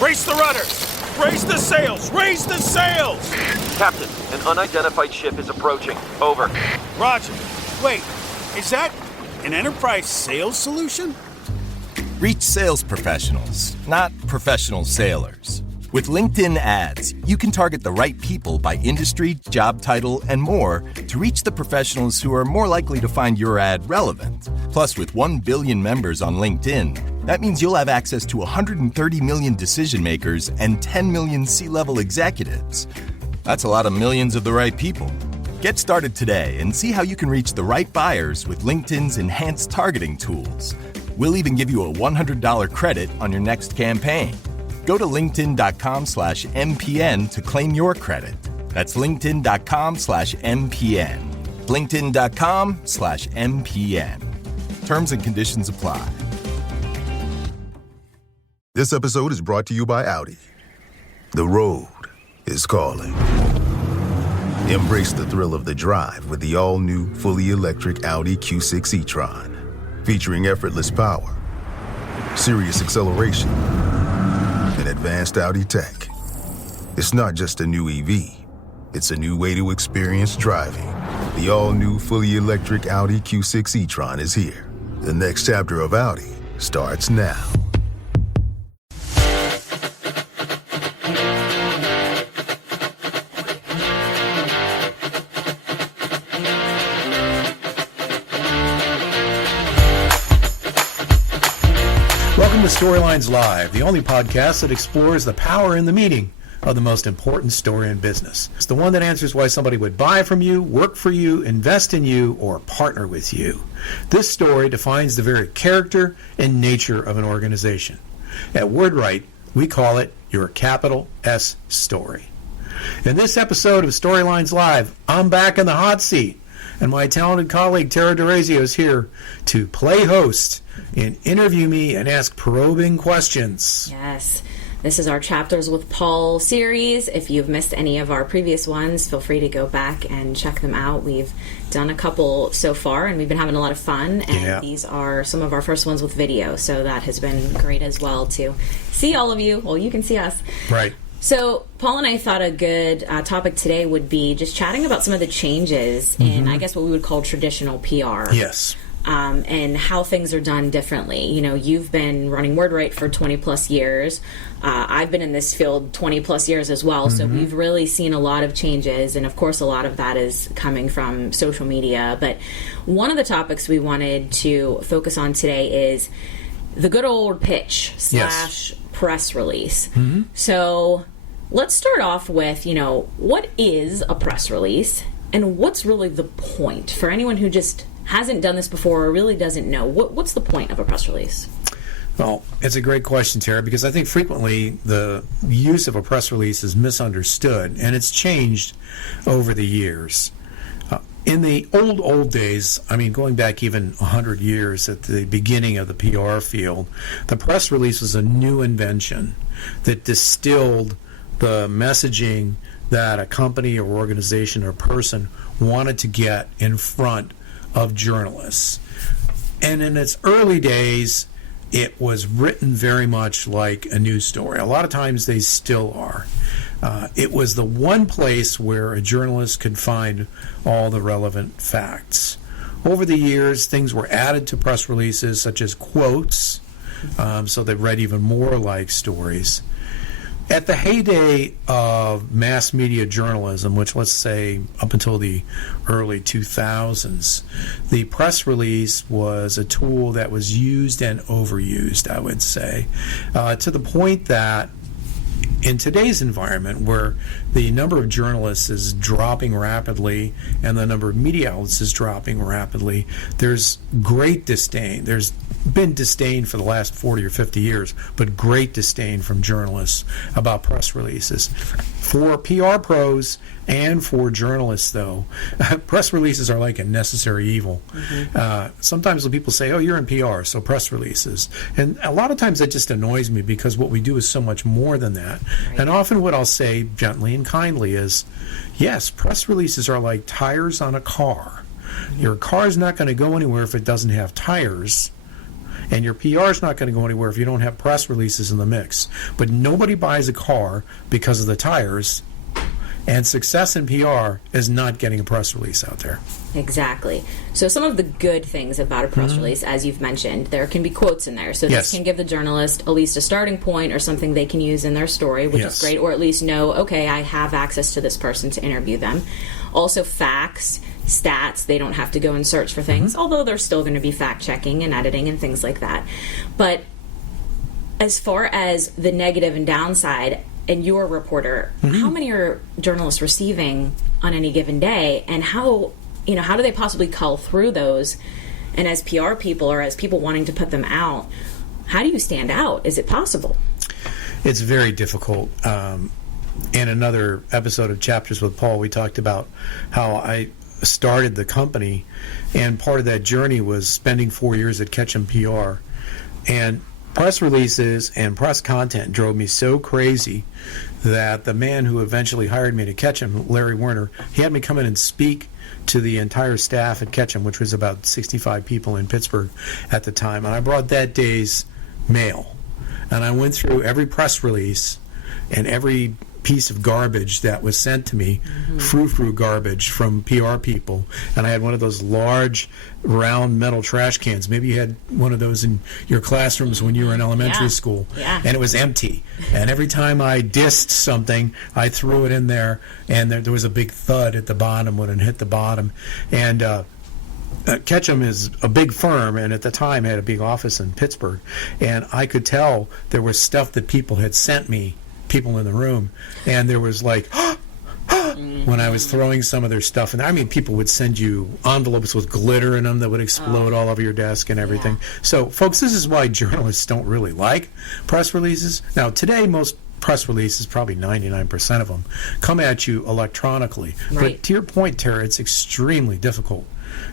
Raise the rudders! Raise the sails! Raise the sails! Captain, an unidentified ship is approaching. Over. Roger. Wait, is that an enterprise sales solution? Reach sales professionals, not professional sailors. With LinkedIn ads, you can target the right people by industry, job title, and more to reach the professionals who are more likely to find your ad relevant. Plus, with 1 billion members on LinkedIn, that means you'll have access to 130 million decision makers and 10 million C-level executives. That's a lot of millions of the right people. Get started today and see how you can reach the right buyers with LinkedIn's enhanced targeting tools. We'll even give you a $100 credit on your next campaign. Go to linkedin.com/MPN to claim your credit. That's linkedin.com/MPN. linkedin.com/MPN. Terms and conditions apply. This episode is brought to you by Audi. The road is calling. Embrace the thrill of the drive with the all-new, fully electric Audi Q6 e-tron. Featuring effortless power, serious acceleration, and advanced Audi tech. It's not just a new EV, it's a new way to experience driving. The all-new, fully electric Audi Q6 e-tron is here. The next chapter of Audi starts now. Welcome to Storylines Live, the only podcast that explores the power and the meaning of the most important story in business. It's the one that answers why somebody would buy from you, work for you, invest in you, or partner with you. This story defines the very character and nature of an organization. At WordWrite, we call it your capital S story. In this episode of Storylines Live, I'm back in the hot seat, and my talented colleague Tara DeRazio is here to play host and interview me and ask probing questions. Yes. This is our Chapters with Paul series. If you've missed any of our previous ones, feel free to go back and check them out. We've done a couple so far, and we've been having a lot of fun. And These are some of our first ones with video, so that has been great as well to see all of you. Well, you can see us. Right. So Paul and I thought a good topic today would be just chatting about some of the changes in, I guess, what we would call traditional PR. Yes. And how things are done differently. You know, you've been running WordWrite for 20 plus years. I've been in this field 20 plus years as well. So we've really seen a lot of changes. And of course, a lot of that is coming from social media. But one of the topics we wanted to focus on today is the good old pitch / press release. So let's start off with, what is a press release and what's really the point for anyone who just hasn't done this before or really doesn't know? What's the point of a press release? Well, it's a great question, Tara, because I think frequently the use of a press release is misunderstood, and it's changed over the years. In the old days, going back even 100 years at the beginning of the PR field, the press release was a new invention that distilled the messaging that a company or organization or person wanted to get in front of journalists. And in its early days, it was written very much like a news story. A lot of times they still are. It was the one place where a journalist could find all the relevant facts. Over the years, things were added to press releases, such as quotes, so they read even more like stories. At the heyday of mass media journalism, which let's say up until the early 2000s, the press release was a tool that was used and overused, I would say, to the point that in today's environment where the number of journalists is dropping rapidly and the number of media outlets is dropping rapidly, there's great disdain. There's been disdain for the last 40 or 50 years, but great disdain from journalists about press releases. For PR pros and for journalists, though, press releases are like a necessary evil. Sometimes when people say, oh, you're in PR, so press releases. And a lot of times that just annoys me because what we do is so much more than that. Right. And often what I'll say gently and kindly is, yes, press releases are like tires on a car. Your car's not going to go anywhere if it doesn't have tires. And your PR is not going to go anywhere if you don't have press releases in the mix. But nobody buys a car because of the tires. And success in PR is not getting a press release out there. Exactly. So some of the good things about a press release, as you've mentioned, there can be quotes in there. So this can give the journalist at least a starting point or something they can use in their story, which is great, or at least know, okay, I have access to this person to interview them. Also facts, stats, they don't have to go and search for things, although they're still going to be fact-checking and editing and things like that. But as far as the negative and downside, and you're a reporter, how many are journalists receiving on any given day, and how do they possibly cull through those? And as PR people or as people wanting to put them out, how do you stand out? Is it possible? It's very difficult. In another episode of Chapters with Paul, we talked about how I started the company, and part of that journey was spending 4 years at Ketchum PR. And press releases and press content drove me so crazy that the man who eventually hired me to Ketchum, Larry Werner, he had me come in and speak to the entire staff at Ketchum, which was about 65 people in Pittsburgh at the time. And I brought that day's mail. And I went through every press release and every piece of garbage that was sent to me, frou-frou garbage from PR people, and I had one of those large round metal trash cans. Maybe you had one of those in your classrooms when you were in elementary school, and it was empty. And every time I dissed something, I threw it in there, and there was a big thud at the bottom when it hit the bottom. And Ketchum is a big firm, and at the time had a big office in Pittsburgh, and I could tell there was stuff that people had sent me, people in the room, and there was like when I was throwing some of their stuff, and I mean people would send you envelopes with glitter in them that would explode all over your desk and everything. So folks, this is why journalists don't really like press releases. Now today most press releases, probably 99% of them, come at you electronically. But to your point, Tara, it's extremely difficult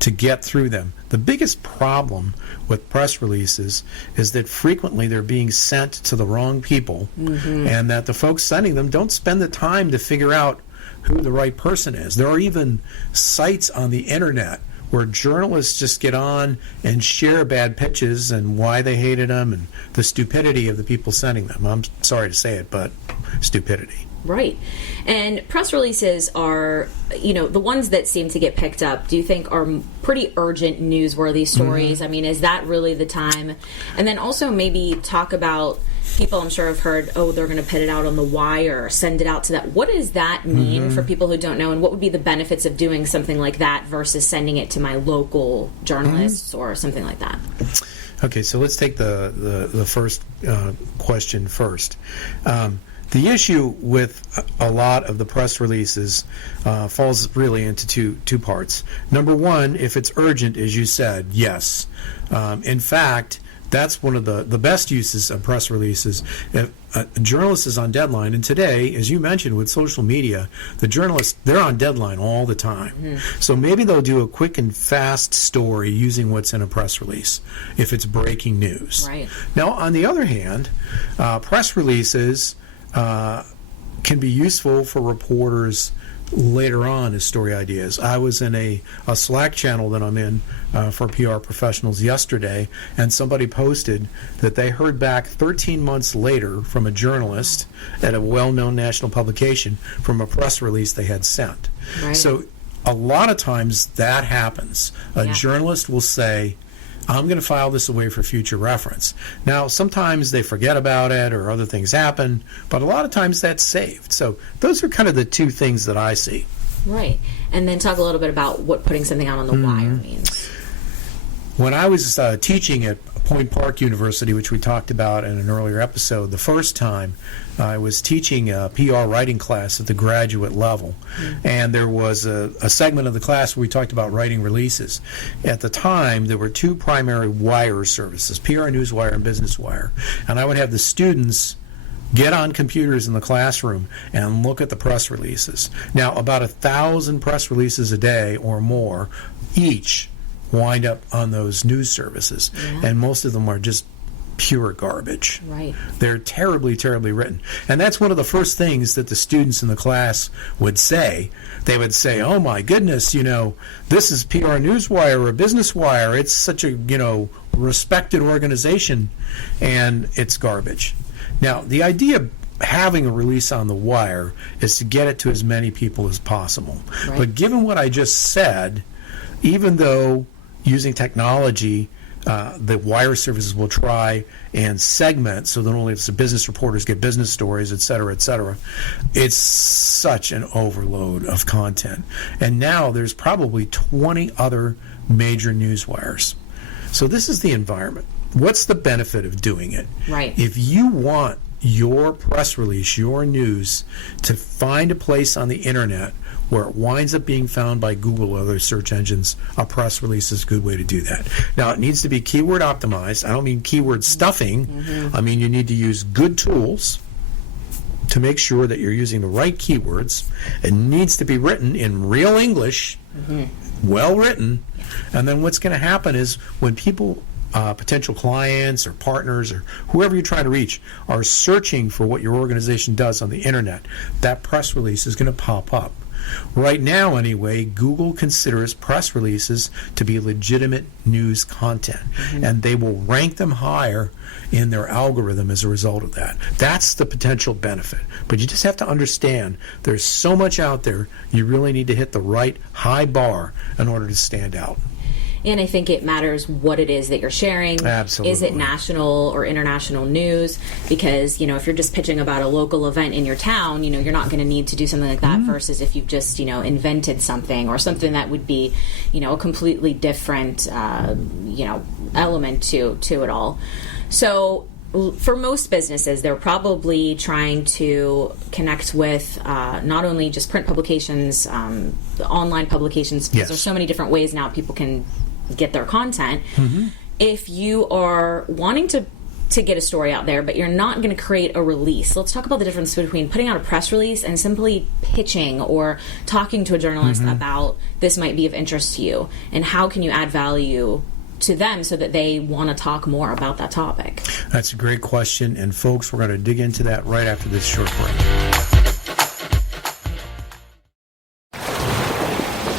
to get through them. The biggest problem with press releases is that frequently they're being sent to the wrong people, and that the folks sending them don't spend the time to figure out who the right person is. There are even sites on the internet where journalists just get on and share bad pitches and why they hated them and the stupidity of the people sending them. I'm sorry to say it, but stupidity. Right. And press releases are, the ones that seem to get picked up, do you think are pretty urgent, newsworthy stories? I mean, is that really the time? And then also maybe talk about, people I'm sure have heard, they're going to put it out on the wire, send it out to that. What does that mean for people who don't know? And what would be the benefits of doing something like that versus sending it to my local journalists or something like that? Okay, so let's take the first question first. The issue with a lot of the press releases falls really into two parts. Number one, if it's urgent, as you said, yes. In fact, that's one of the best uses of press releases. If a journalist is on deadline, and today, as you mentioned, with social media, the journalists, they're on deadline all the time. So maybe they'll do a quick and fast story using what's in a press release if it's breaking news. Right. Now, on the other hand, press releases can be useful for reporters later on as story ideas. I was in a Slack channel that I'm in for PR professionals yesterday, and somebody posted that they heard back 13 months later from a journalist at a well-known national publication from a press release they had sent. Right. So a lot of times that happens. A journalist will say, I'm going to file this away for future reference. Now, sometimes they forget about it or other things happen, but a lot of times that's saved. So those are kind of the two things that I see. Right. And then talk a little bit about what putting something out on the wire means. When I was teaching at Point Park University, which we talked about in an earlier episode, the first time I was teaching a PR writing class at the graduate level, and there was a segment of the class where we talked about writing releases. At the time, there were two primary wire services, PR Newswire and Business Wire, and I would have the students get on computers in the classroom and look at the press releases. Now, about 1,000 press releases a day or more each wind up on those news services, and most of them are just pure garbage. Right. They're terribly, terribly written. And that's one of the first things that the students in the class would say. They would say, oh my goodness, this is PR Newswire or Business Wire. It's such a, respected organization, and it's garbage. Now, the idea of having a release on the wire is to get it to as many people as possible. Right. But given what I just said, even though using technology, the wire services will try and segment so that only the business reporters get business stories, et cetera, it's such an overload of content. And now there's probably 20 other major news wires. So this is the environment. What's the benefit of doing it? Right. If you want your press release, your news, to find a place on the internet where it winds up being found by Google or other search engines, a press release is a good way to do that. Now, it needs to be keyword optimized. I don't mean keyword stuffing. I mean you need to use good tools to make sure that you're using the right keywords. It needs to be written in real English, well written. And then what's going to happen is when people, potential clients or partners or whoever you're trying to reach, are searching for what your organization does on the internet, that press release is going to pop up. Right now, anyway, Google considers press releases to be legitimate news content, and they will rank them higher in their algorithm as a result of that. That's the potential benefit. But you just have to understand there's so much out there, you really need to hit the right high bar in order to stand out. And I think it matters what it is that you're sharing. Absolutely. Is it national or international news? Because, if you're just pitching about a local event in your town, you're not going to need to do something like that versus if you've just, invented something or something that would be, a completely different, element to it all. So for most businesses, they're probably trying to connect with not only just print publications, online publications, because there's so many different ways now people can get their content. If you are wanting to get a story out there, but you're not going to create a release, let's talk about the difference between putting out a press release and simply pitching or talking to a journalist about this might be of interest to you, and how can you add value to them so that they want to talk more about that topic? That's a great question, and folks, we're going to dig into that right after this short break.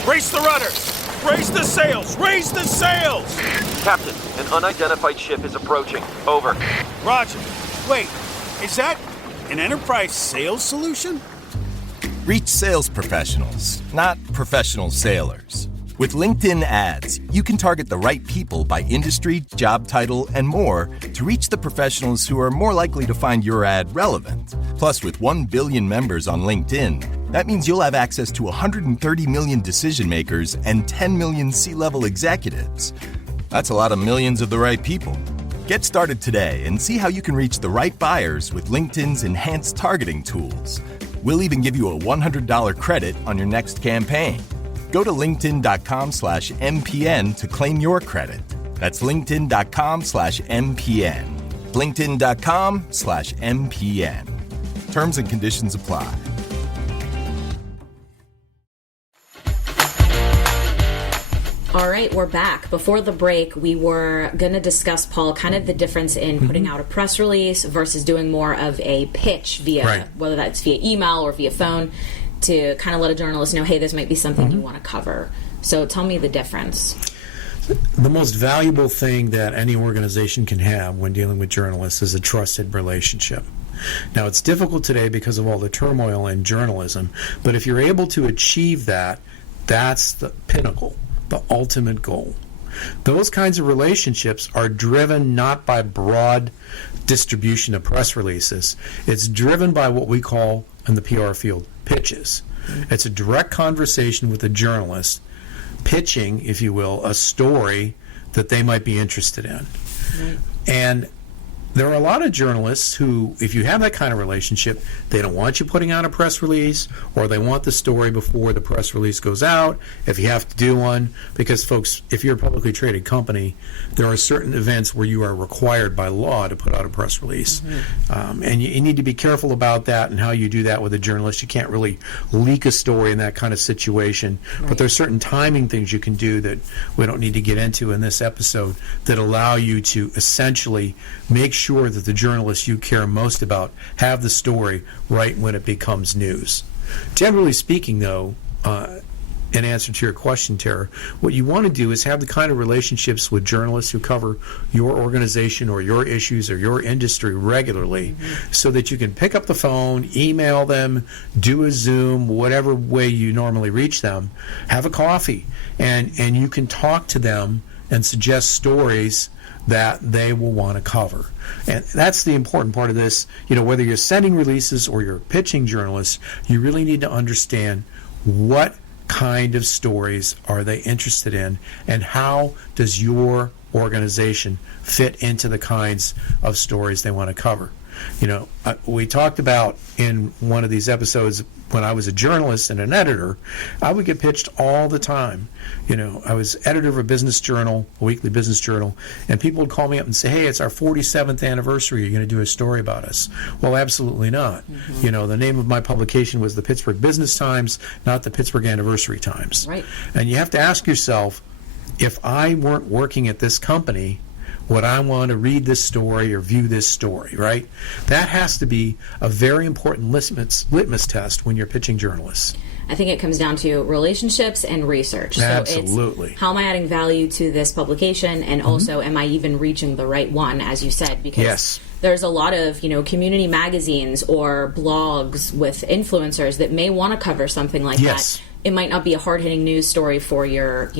Raise the rudders! Raise the sails! Raise the sails! Captain, an unidentified ship is approaching. Over. Roger. Wait, is that an enterprise sales solution? Reach sales professionals, not professional sailors. With LinkedIn ads, you can target the right people by industry, job title, and more to reach the professionals who are more likely to find your ad relevant. Plus, with 1 billion members on LinkedIn, that means you'll have access to 130 million decision makers and 10 million C-level executives. That's a lot of millions of the right people. Get started today and see how you can reach the right buyers with LinkedIn's enhanced targeting tools. We'll even give you a $100 credit on your next campaign. Go to linkedin.com/MPN to claim your credit. That's linkedin.com/MPN. linkedin.com/MPN. Terms and conditions apply. All right, we're back. Before the break, we were going to discuss, Paul, kind of the difference in putting out a press release versus doing more of a pitch via, whether that's via email or via phone, to kind of let a journalist know, hey, this might be something you want to cover. So tell me the difference. The most valuable thing that any organization can have when dealing with journalists is a trusted relationship. Now, it's difficult today because of all the turmoil in journalism, but if you're able to achieve that, that's the pinnacle, the ultimate goal. Those kinds of relationships are driven not by broad distribution of press releases. It's driven by what we call, in the PR field, pitches. It's a direct conversation with a journalist, pitching, if you will, a story that they might be interested in. And there are a lot of journalists who, if you have that kind of relationship, they don't want you putting out a press release, or they want the story before the press release goes out, if you have to do one. Because, folks, if you're a publicly traded company, there are certain events where you are required by law to put out a press release. And you need to be careful about that and how you do that with a journalist. You can't really leak a story in that kind of situation. But there's certain timing things you can do that we don't need to get into in this episode that allow you to essentially make sure that the journalists you care most about have the story right when it becomes news. Generally speaking, though, in answer to your question, Tara, what you want to do is have the kind of relationships with journalists who cover your organization or your issues or your industry regularly, so that you can pick up the phone, email them, do a Zoom, whatever way you normally reach them, have a coffee, and you can talk to them and suggest stories that they will want to cover. And that's the important part of this. Whether you're sending releases or you're pitching journalists, you really need to understand what kind of stories are they interested in, and how does your organization fit into the kinds of stories they want to cover. We talked about in one of these episodes, when I was a journalist and an editor, I would get pitched all the time. I was editor of a business journal, a weekly business journal, and people would call me up and say, hey, it's our 47th anniversary. Are you going to do a story about us? Well, absolutely not. The name of my publication was the Pittsburgh Business Times, not the Pittsburgh Anniversary Times. Right. And you have to ask yourself, if I weren't working at this company, would I want to read this story or view this story, right? That has to be a very important litmus test when you're pitching journalists. I think it comes down to relationships and research. Absolutely. So it's, how am I adding value to this publication, and also, am I even reaching the right one, as you said? Because there's a lot of, community magazines or blogs with influencers that may want to cover something like that. It might not be a hard-hitting news story for your,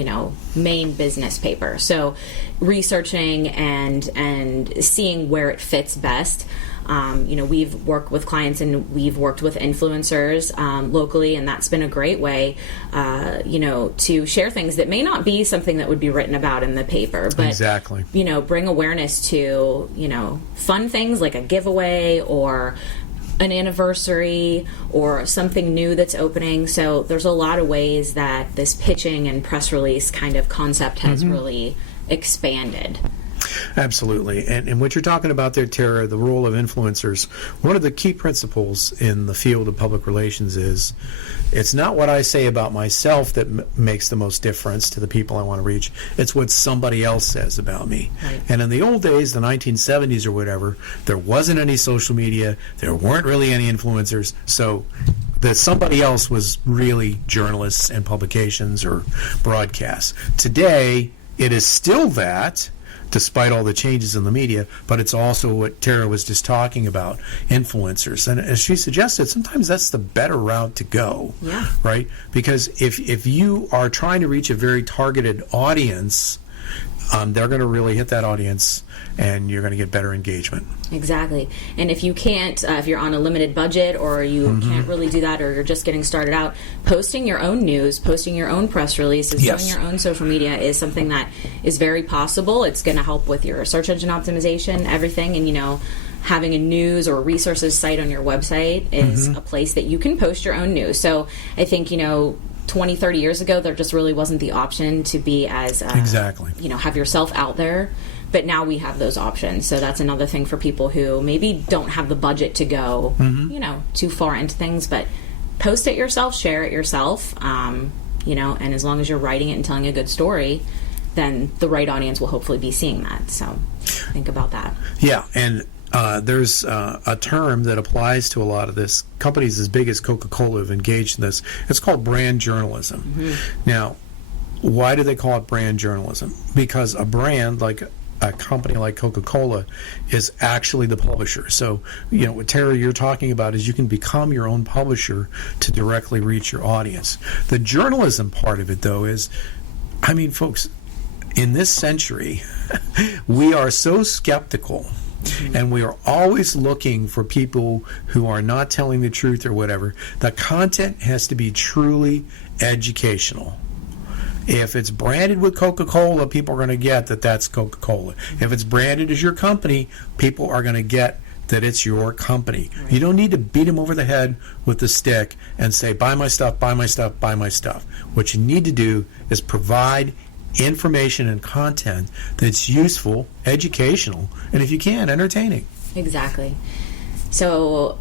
main business paper. So researching and seeing where it fits best. We've worked with clients and we've worked with influencers locally, and that's been a great way, to share things that may not be something that would be written about in the paper, but exactly, bring awareness to, fun things like a giveaway or an anniversary or something new that's opening. So there's a lot of ways that this pitching and press release kind of concept has really expanded. Absolutely. And what you're talking about there, Tara, the role of influencers, one of the key principles in the field of public relations is it's not what I say about myself that makes the most difference to the people I want to reach. It's what somebody else says about me. Right. And in the old days, the 1970s or whatever, there wasn't any social media. There weren't really any influencers. So that somebody else was really journalists and publications or broadcasts. Today, it is still that, despite all the changes in the media, but it's also what Tara was just talking about, influencers. And as she suggested, sometimes that's the better route to go, right? Because if you are trying to reach a very targeted audience, they're going to really hit that audience, and you're going to get better engagement. Exactly. And if you can't, if you're on a limited budget or you can't really do that, or you're just getting started out, posting your own news, posting your own press releases, doing your own social media is something that is very possible. It's going to help with your search engine optimization, everything. And, having a news or resources site on your website is a place that you can post your own news. So I think, 20, 30 years ago, there just really wasn't the option to be as, have yourself out there. But now we have those options. So that's another thing for people who maybe don't have the budget to go, too far into things. But post it yourself, share it yourself, and as long as you're writing it and telling a good story, then the right audience will hopefully be seeing that. So think about that. Yeah, and there's a term that applies to a lot of this. Companies as big as Coca-Cola have engaged in this. It's called brand journalism. Now, why do they call it brand journalism? Because a brand, like a company like Coca-Cola, is actually the publisher. So, what Tara, you're talking about is you can become your own publisher to directly reach your audience. The journalism part of it, though, is, folks, in this century, we are so skeptical. And we are always looking for people who are not telling the truth or whatever. The content has to be truly educational. If it's branded with Coca-Cola, people are going to get that that's Coca-Cola. If it's branded as your company, people are going to get that it's your company. Right. You don't need to beat them over the head with the stick and say, buy my stuff, buy my stuff, buy my stuff. What you need to do is provide information and content that's useful, educational, and if you can, entertaining. Exactly. So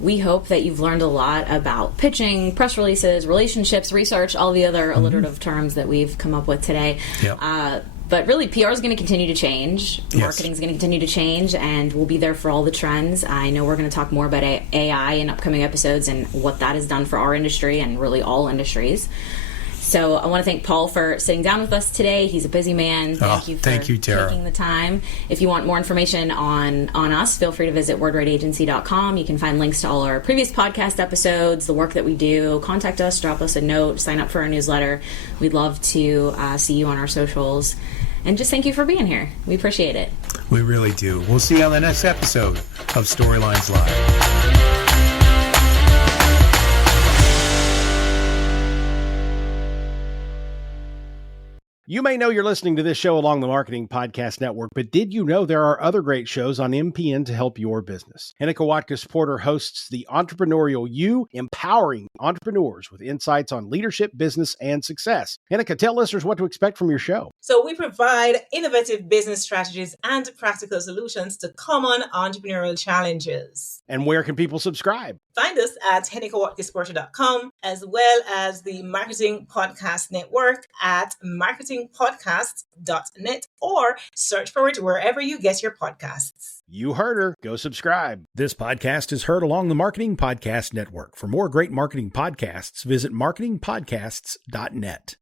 we hope that you've learned a lot about pitching, press releases, relationships, research, all the other alliterative terms that we've come up with today. Yep. But really, PR is going to continue to change. Yes. Marketing is going to continue to change, and we'll be there for all the trends. I know we're going to talk more about AI in upcoming episodes and what that has done for our industry and really all industries. So I want to thank Paul for sitting down with us today. He's a busy man. Thank you for Tara. taking the time. If you want more information on us, feel free to visit wordwriteagency.com. You can find links to all our previous podcast episodes, the work that we do. Contact us, drop us a note, sign up for our newsletter. We'd love to see you on our socials. And just thank you for being here. We appreciate it. We really do. We'll see you on the next episode of Storylines Live. You may know you're listening to this show along the Marketing Podcast Network, but did you know there are other great shows on MPN to help your business? Hennika Watkis-Porter hosts The Entrepreneurial You, empowering entrepreneurs with insights on leadership, business, and success. Hennika, tell listeners what to expect from your show. So we provide innovative business strategies and practical solutions to common entrepreneurial challenges. And where can people subscribe? Find us at hennikawatkisporter.com, as well as the Marketing Podcast Network at marketingpodcasts.net, or search for it wherever you get your podcasts. You heard her. Go subscribe. This podcast is heard along the Marketing Podcast Network. For more great marketing podcasts, visit marketingpodcasts.net.